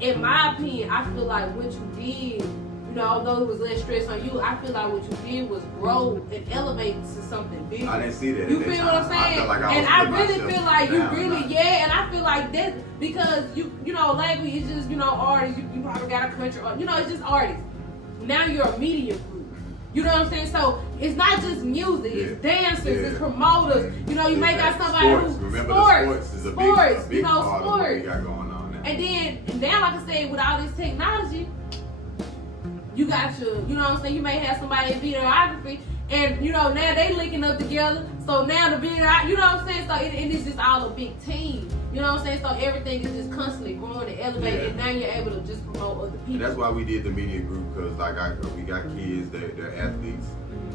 in my opinion, I feel like what you did, you know, although it was less stress on you, I feel like what you did was grow and elevate to something bigger. I didn't see that. You feel what I'm saying? I really feel like you really, and I feel like that, because you know, label is just, you know, artists, you probably got a country, you know, it's just artists. Now you're a media group. You know what I'm saying? So it's not just music, it's dancers, it's promoters. You know, you may got somebody who's sports is a big part of what we got going on now. And then like I said, with all this technology, you got your, you know what I'm saying, you may have somebody in videography, and you know, now they linking up together. So now the video, you know what I'm saying? So it's just all a big team. You know what I'm saying? So everything is just constantly growing and elevating, and now you're able to just promote other people. And that's why we did the media group, because like we got kids, they're athletes.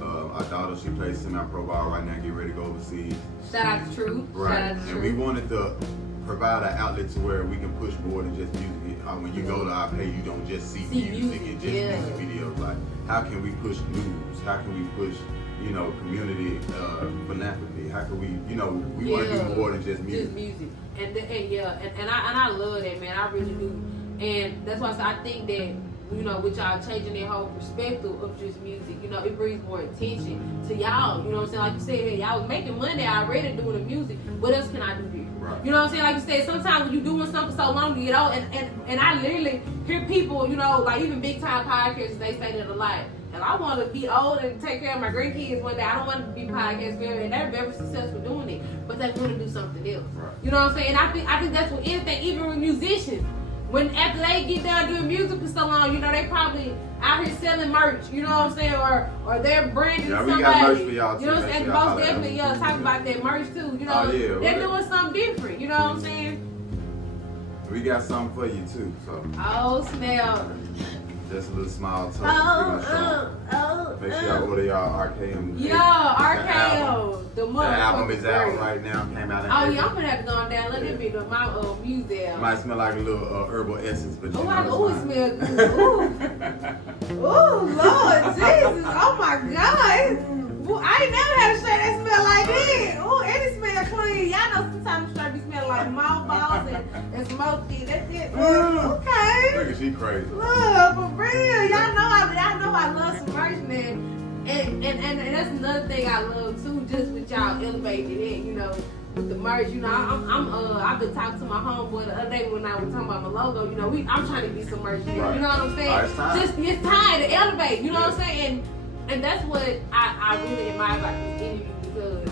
Our daughter, she plays semi-pro ball right now, get ready to go overseas. Shout out to True. Right. And we wanted to provide an outlet to where we can push more than just music. When you go to our page, you don't just see music and just music videos. Like, how can we push news? How can we push, you know, community philanthropy? How can we, you know, we want to do more than just music. Just music. And I love that, man. I really do. And that's why I think that, you know, with y'all changing their whole perspective of just music, you know, it brings more attention to y'all. You know what I'm saying? Like you said, hey, y'all was making money already doing the music. What else can I do here? Right. You know what I'm saying? Like you said, sometimes when you're doing something so long, you get old. And I literally hear people, you know, like even big time podcasters, they say that a lot. And I want to be old and take care of my grandkids one day. I don't want to be podcast fair, and they're very successful doing it, but they want to do something else. Right. You know what I'm saying? And I think that's what anything, even with musicians, when after they get done doing music for so long, you know, they probably out here selling merch. You know what I'm saying? Or they're branding somebody. We got merch for y'all too. You know what I'm saying? Most definitely, talk about that merch too. You know, they're doing something different. You know what I'm saying? We got something for you too. So. Oh snap. Just a little small touch. Make sure y'all order y'all Rkmg. Yeah, RKO. The album is out right now. Came out in April. Yeah, I'm gonna have to go on down. Let it be my music album. Might smell like a little herbal essence, but you know it smells good. Ooh, Lord Jesus! Oh my God! I ain't never had a shirt that smell like that. Ooh, and it smell clean. Y'all know sometimes the shirt be smelling like mothballs and smoky. That's it. Okay. Look at she crazy. Look, for real. Y'all know I love some merch, man. And that's another thing I love too, just with y'all elevating it, you know, with the merch. You know, I've been talking to my homeboy the other day when I was talking about my logo. You know, I'm trying to get some merch. Right. You know what I'm saying? It's time to elevate. You know what I'm saying? And that's what I really admire about this interview, because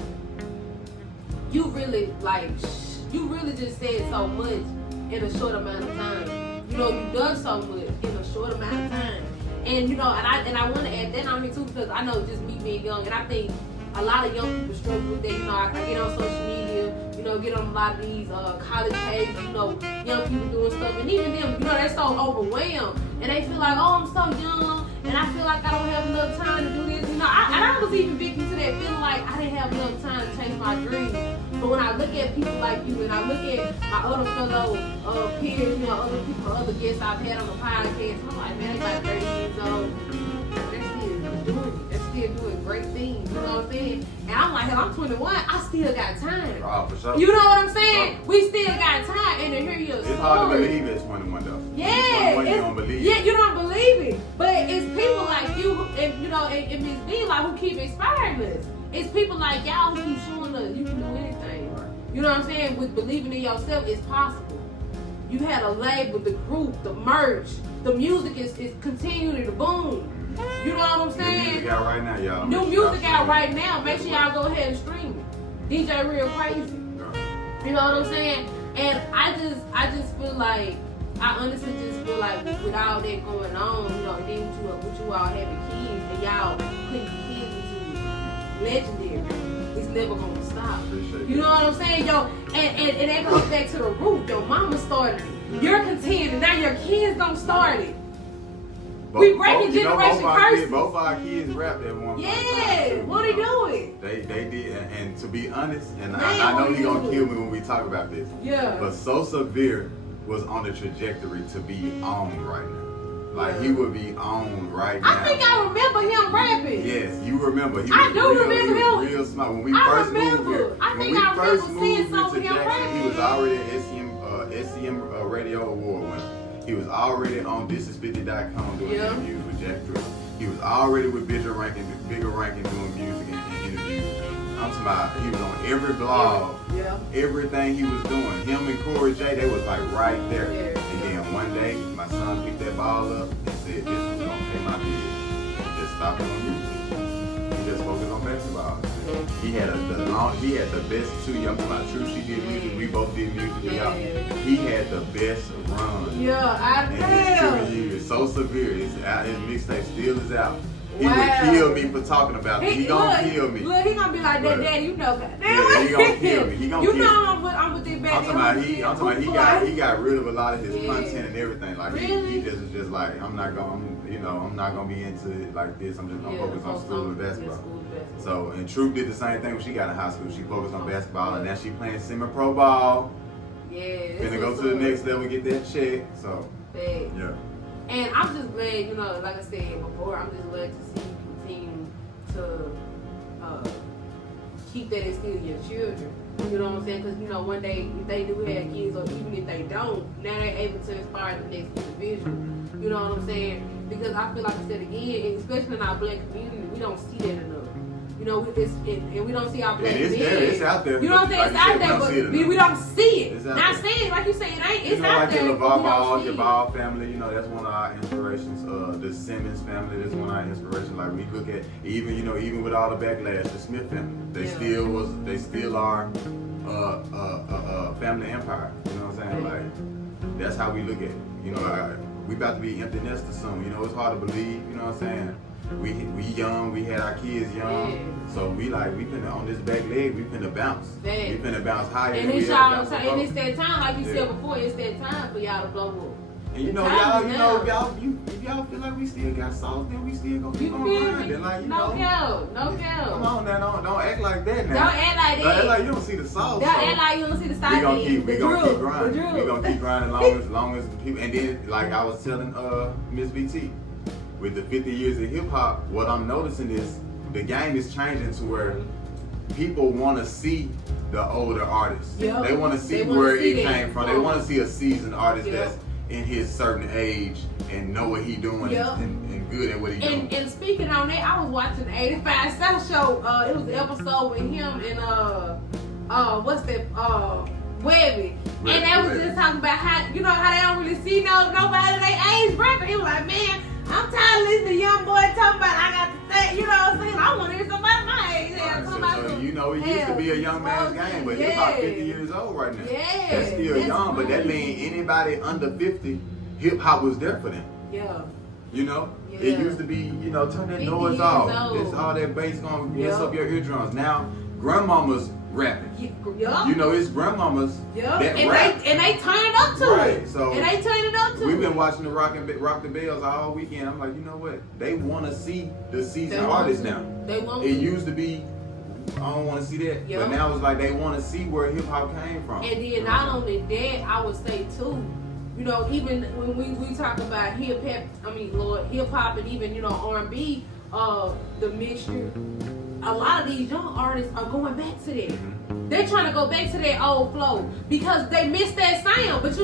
you really just said so much in a short amount of time. You know, you've done so much in a short amount of time. And you know, and I want to add that on here too, because I know just me being young, and I think a lot of young people struggle with that. You know, I get on social media, you know, get on a lot of these college pages, you know, young people doing stuff, and even them, you know, they're so overwhelmed, and they feel like, oh, I'm so young, and I feel like I don't have enough time to do this. You know, I was even victim to that, feeling like I didn't have enough time to chase my dreams. But when I look at people like you, and I look at my other fellow peers, you know, other people, other guests I've had on the podcast, I'm like, man, they're like 30 years old. They're still doing great things, you know what I'm saying? And I'm like, hell, I'm 21, I still got time. Oh, for sure. You know what I'm saying? We still got time, and to hear your story. It's hard to believe it's 21 though. Yeah. You don't believe it. Yeah, you don't believe it. But it's people like you, and you know, and Ms. B, like, who keep inspiring us. It's people like y'all who keep showing us you can do anything. Right. You know what I'm saying? With believing in yourself, it's possible. You had a label, the group, the merch, the music is continuing to boom. You know what I'm saying? New music out right now, y'all. New music out right now. Make sure y'all go ahead and stream it. DJ Reall Krazy. You know what I'm saying? And I just feel like I honestly just feel like with all that going on, you know, and then with you all having kids and y'all putting kids into legendary, it's never gonna stop. You know what I'm saying, yo? And that goes back to the root. Your mama started it. You're continuing. Now your kids don't start it. We breaking generation curses. Both our kids rapped at one point. Yeah, what they doing? They did, and to be honest, and I know he gonna kill me when we talk about this. Yeah. But So Severe was on the trajectory to be on right now. Like he would be on right now. I think I remember him rapping. Yes, you remember. I do remember him. Real smart. When we first moved here, when we first moved to Jackson, he was already an SCM Radio Award winner. He was already on ThisIs50.com doing interviews with Jack Trill. He was already with Bigger Rankin doing music and interviews. I'm talking about he was on every blog, everything he was doing. Him and Corey J, they was like right there. And then one day, my son picked that ball up and said, "This was gonna pay my bills." And just stopped doing music. He just focused on basketball. He had the best 2 years. I'm talking about True. She did music. We both did music. He had the best run. Yeah, I know. His 2 years. So Severe. His mixtape still is out. He would kill me for talking about it. He gonna kill me. Look, he gonna be like that, Daddy. You know, yeah, he gonna kill me. He gonna kill me. I'm with this baby. I'm talking about he got rid of a lot of his content and everything. Like he just like I'm not gonna be into it like this. I'm just gonna focus on school and basketball. So and Truth did the same thing when she got in high school. She focused on basketball and now she playing semi-pro ball. Yeah. Gonna go to the next level, get that check. So yeah. And I'm just glad, you know, like I said before, I'm just glad to see you continue to keep that instilled in your children. You know what I'm saying? Because, you know, one day, if they do have kids, or even if they don't, now they're able to inspire the next individual. You know what I'm saying? Because I feel like I said again, and especially in our black community, we don't see that enough. You know, and we don't see our black men. It's out there. You know what I'm saying? Like it's out there, but we don't see it. Not there. saying, like you say, it ain't. It's like out there. The LeVar Ball, the Ball family, you know, that's one of our inspirations. The Simmons family, that's one of our inspirations. Like we look at, even with all the backlash, the Smith family, they still are family empire. You know what I'm saying? Like that's how we look at it. You know, we about to be empty nesters soon. You know, it's hard to believe. You know what I'm saying? We young, we had our kids young, so we finna on this back leg, we finna bounce. We finna bounce higher. And it's that time, like you said before, it's that time for y'all to blow up. And if y'all feel like we still got sauce, then we still gonna keep on grinding. Like, no cap. Come on now, don't act like that now. Don't act like that. Don't act like you don't see the sauce. Don't act like you don't see the sauce. We gonna keep grinding. We gonna keep grinding long as people. And then, like I was telling Miss VT. With the 50 years of hip hop, what I'm noticing is the game is changing to where people want to see the older artists. They want to see where it came from. They want to see a seasoned artist that's in his certain age and know what he doing and good at what he doing. And speaking on that, I was watching the 85 South show. It was the episode with him and what's that? Webby. And they was just talking about how they don't really see nobody their age bracket. He was like, man, I'm tired of listening to young boy talking about I got to say, you know what I'm saying? I want to hear somebody my age. So you know, it used to be a young man's game, but hip hop 50 years old right now. That's still young, but that means anybody under 50, hip hop was there for them. You know? It used to be, turn that noise off. It's all that bass gonna mess up your eardrums. Now, grandmamas rapping. You know, it's grandmamas that rap. And they turn it up to it. So and they turn it up to We've been watching the Rock the Bells all weekend. I'm like, you know what? They want to see the seasoned artists now. It used to be, I don't want to see that. But now it's like they want to see where hip hop came from. And then not only that, I would say too, even when we talk about hip hop and even, R&B, the mixture, a lot of these young artists are going back to that. They're trying to go back to their old flow because they miss that sound. But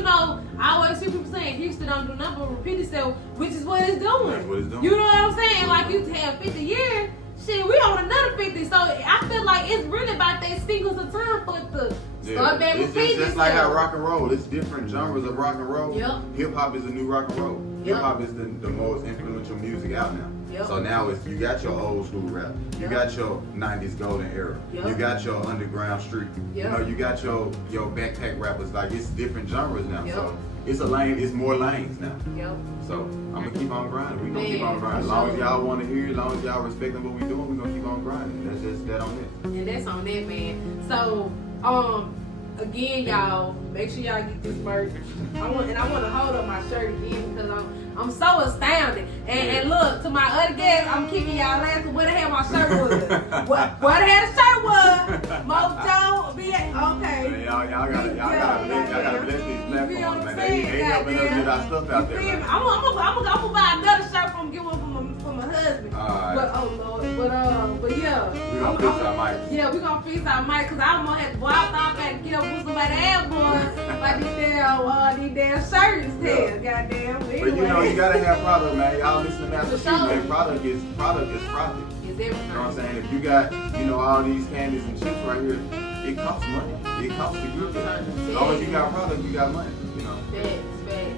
I always see people saying Houston don't do nothing but repeat itself, which is what it's doing. That's what it's doing. You know what I'm saying? Like you have 50 years, shit, we on another 50. So I feel like it's really about that singles of time for it to start back repeating. It's just like how rock and roll. It's different genres of rock and roll. Hip hop is the new rock and roll. Hip hop is the most influential music out now. Yep. So now you got your old school rap, you got your 90s golden era, you got your underground street, you know, you got your backpack rappers. Like, it's different genres now. So it's it's more lanes now. So I'm gonna keep on grinding. We gonna keep on grinding. As long as y'all want to hear it, as long as y'all respect what we doing, we gonna keep on grinding. That's just that on it. And that's on that, man. So again, y'all, make sure y'all get this merch. I want to hold up my shirt again because I'm so astounded. And look, to my other guests, I'm kicking y'all ass. Where the hell my shirt was? Where the hell the shirt was? Mojo, okay. Y'all gotta bless these platforms, man. They helping us get our stuff out there. Man. I'm gonna buy another shirt get one from my husband. Alright. But yeah. We gonna fix our mics. Yeah, we gonna fix our mics because I'm gonna have to go out and get up with somebody else, boy. Like these damn shirts, goddamn. But you know, you gotta have product, man. Y'all listen to Master P, man. Product is profit. It's everything. You know what I'm saying? If you got, all these candies and chips right here, it costs money. It costs to good. As long as you got product, you got money. You know. Facts.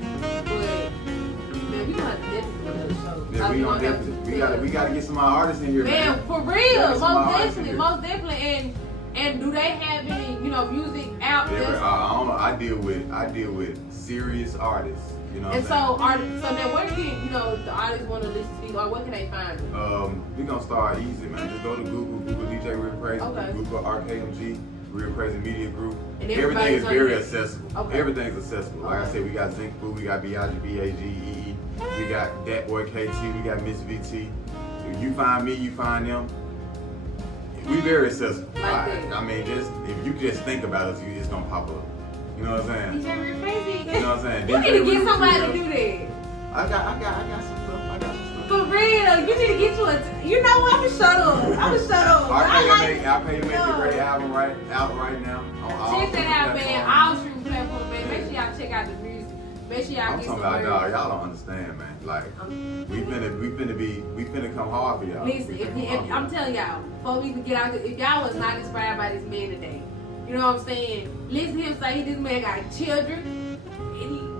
But man, we gonna have to definitely do another show. Yeah, we gonna definitely. We gotta get some artists in here, man. For real, most definitely. And do they have any, music out there? I deal with serious artists. You know. And so now where can the artists want to listen to you, or what can they find? We gonna start easy, man. Just go to Google DJ Real Krazy, okay. Google Rkmg, Real Krazy Media Group. And everything is very accessible. Okay. Everything's accessible. Like I said, we got Zinc Food, we got BIGBAGEE, we got Dat Boy KT, we got Miss VT. If you find me, you find them. We very accessible. I mean, if you just think about us, it's gonna pop up. You know what I'm saying? DJ Real Krazy. You know what I'm saying? You need to get somebody to do that. I got some stuff. For real, you need to get you you know what? I'ma shut up. I'll pay to make the great album out right now. Check that out, man. All streaming platforms, man. Make sure y'all check out the music. Make sure y'all get some merch. Y'all don't understand, man. Like we finna come hard for y'all. Listen, if I'm telling y'all, before we even get out, if y'all was not inspired by this man today, you know what I'm saying? Listen to him say this man got children.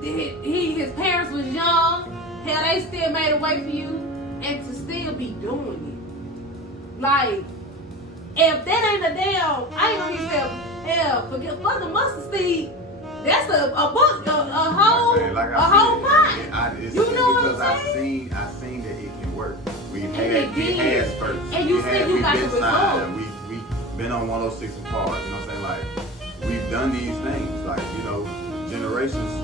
His parents was young. Hell, they still made a way for you, and to still be doing it. Like, if that ain't a damn, I ain't gonna say hell. Forget fucking mustard seed. That's a book, a whole pot. It's you know what I'm saying? I seen that it can work. We had first. And you said you got the result. We been on 106 and Park. You know what I'm saying? Like, we've done these things. Like, generations.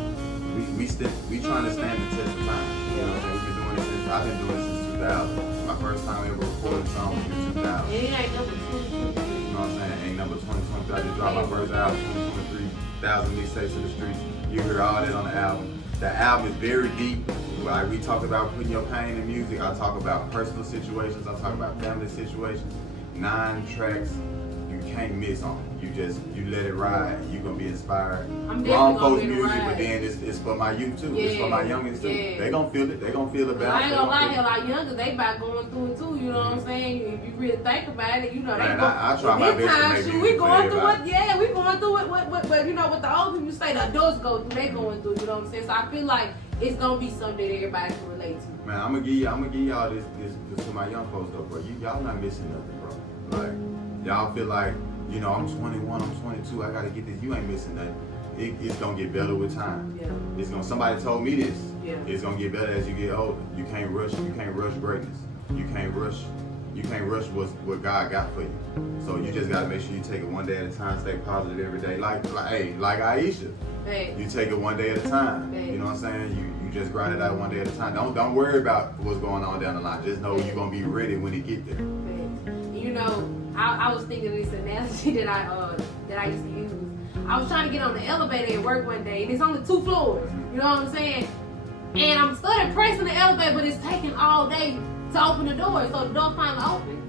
We trying to stand the test of time. You know what I'm saying? We've been doing it I've been doing it since 2000. My first time ever recorded a song was in 2000. And it ain't number 2023. You know what I'm saying? Ain't number 2023. I just dropped my first album, 2023, 1,000 mixtapes in the streets. You hear all that on the album. The album is very deep. Like, we talk about putting your pain in music. I talk about personal situations. I talk about family situations. 9 tracks you can't miss on. You let it ride. You gonna be inspired. Wrong folks music, but then it's for my youth too. It's for my youngest too. They gonna feel it. They gonna feel it. I ain't gonna lie, hell, our youngest, they about going through it too. You know what I'm saying? If you really think about it, I try my best to make we going through it. Yeah, we going through it. But what the old people say, the adults go through. They going through. You know what I'm saying? So I feel like it's gonna be something that everybody can relate to. Man, I'm gonna give y'all this to my young folks though, bro. Y'all not missing nothing, bro. Like, y'all feel like, I'm 21, I'm 22, I gotta get this. You ain't missing nothing. It's gonna get better with time. Yeah. Somebody told me this. Yeah. It's gonna get better as you get older. You can't rush greatness. You can't rush what God got for you. So you just gotta make sure you take it one day at a time, stay positive every day. Like Aisha. Hey. You take it one day at a time. Hey. You know what I'm saying? You just grind it out one day at a time. Don't worry about what's going on down the line. Just know you're gonna be ready when it get there. I was thinking of this analogy that I used to use. I was trying to get on the elevator at work one day, and it's only 2 floors. You know what I'm saying? And I'm studying pressing the elevator, but it's taking all day to open the door. So the door finally opened,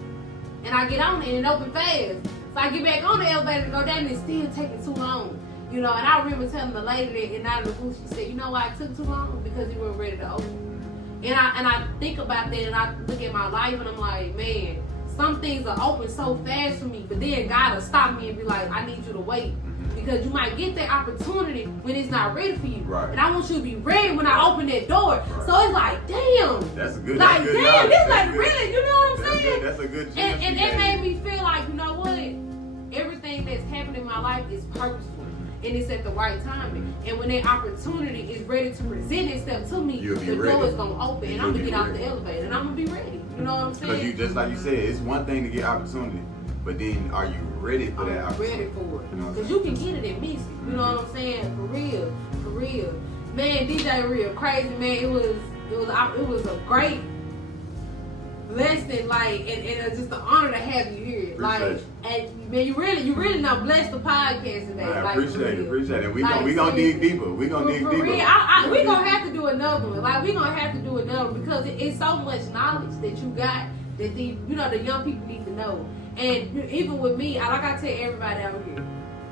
and I get on it, and it opened fast. So I get back on the elevator to go down, and it's still taking too long. And I remember telling the lady that out of the booth, she said, "You know why it took too long? Because you weren't ready to open." And I think about that, and I look at my life, and I'm like, man. Some things are open so fast for me, but then God will stop me and be like, I need you to wait because you might get that opportunity when it's not ready for you. Right. And I want you to be ready when I open that door. Right. So it's like, damn. That's a good. Like, that's good damn, knowledge. this That's like good. really, you know what I'm saying? That's a good. And it made me feel like, you know what? Everything that's happened in my life is purposeful. And it's at the right timing. And when that opportunity is ready to present itself to me, the door is gonna open and I'm gonna get out the elevator and I'm gonna be ready. You know what I'm saying? Because you just like you said, it's one thing to get opportunity, but then are you ready for that opportunity? Ready for it. You know what I'm Because saying? you can get it and miss it. You know what I'm saying? For real. For real. Man, DJ Real Krazy, man, it was a great lesson, like, and it's just an honor to have you here. Like, and man, you really not blessed the podcast today. I like, appreciate it. We like, gonna dig deeper. We gonna dig deeper. Real, we gonna have to do another one. Like, we gonna have to do another one because it's so much knowledge that you got that the young people need to know. And even with me, like I tell everybody out here,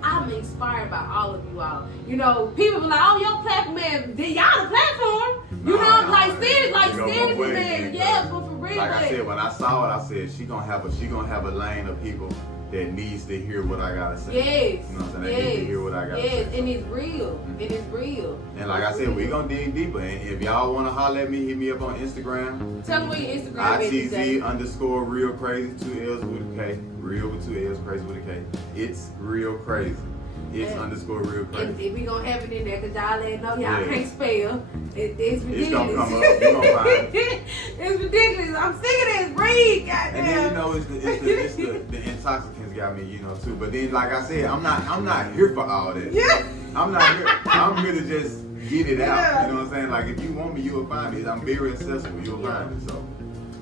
I'm inspired by all of you all. You know, people be like, "Oh, your platform, man, y'all the platform." You know, like seriously, man. Yeah, but for real. Like I said, when I saw it, I said she gonna have a lane of people that needs to hear what I gotta say. Yes. You know what I'm saying? They need to hear what I gotta say. Yes, and it's real. Mm-hmm. It is real. And like I said, we gonna dig deeper. And if y'all wanna holler at me, hit me up on Instagram. Tell me what your Instagram is. ITZ_Real Krazy, 2 L's with a K. Real with 2 L's, crazy with a K. It's Real Krazy. It's _Real Krazy. And we gonna have it in there because y'all let know y'all can't spell. It's ridiculous. It's gonna come up. You gonna find it. It's ridiculous. I'm sick of this. Read, goddamn. And then you know it's the intoxicants got me, you know, too. But then like I said, I'm not here for all that. Yeah. I'm not here. I'm here to just get it out. Yeah. You know what I'm saying? Like if you want me, you'll find me. I'm very accessible. You'll find me. So.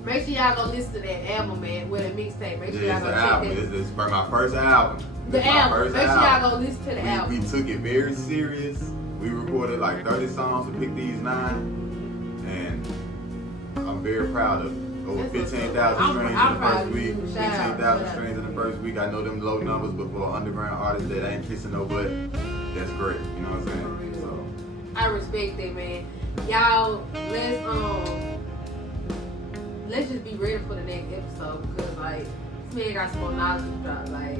Make sure y'all go listen to that album, man, with a mixtape. Make sure y'all go check that. This is for my first album. The album. Make sure y'all go listen to the album. We took it very serious. We recorded like 30 songs to pick these 9, and I'm very proud of it. Over 15,000 streams in the first week. 15,000 streams in the first week. I know them low numbers, but for an underground artist that ain't kissing no butt, that's great. You know what I'm saying? So I respect that, man. Y'all, let's just be ready for the next episode because like this man got some more knowledge to drop. Like,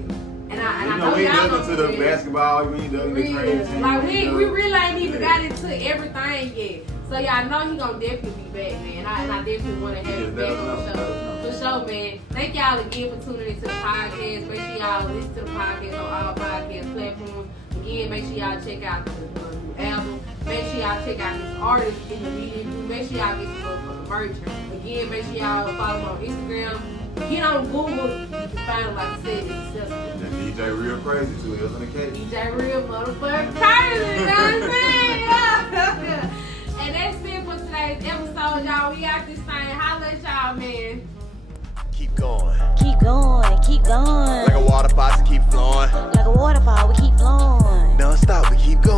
and I know we y'all dug into the basketball. We dug into the crazy. Like we really ain't even got into everything yet. So y'all know he gonna definitely be back, man. And I definitely want to have him back on the show. For sure, man. Thank y'all again for tuning into the podcast. Make sure y'all listen to the podcast on all podcast platforms. Again, make sure y'all check out the new album. Make sure y'all check out this artist in the media group. Make sure y'all get some motherfucking merch. Again, make sure y'all follow him on Instagram. Get on Google. You can find him, like I said, it's accessible. DJ Real Krazy, 2 L's in the K. DJ Real motherfucking Krazy, you know what I'm saying? And that's it for today's episode, y'all. We got this thing. Holla at y'all, man. Keep going. Keep going, keep going. Like a water faucet, keep flowing. Like a waterfall, we keep flowing. Non-stop, we keep going.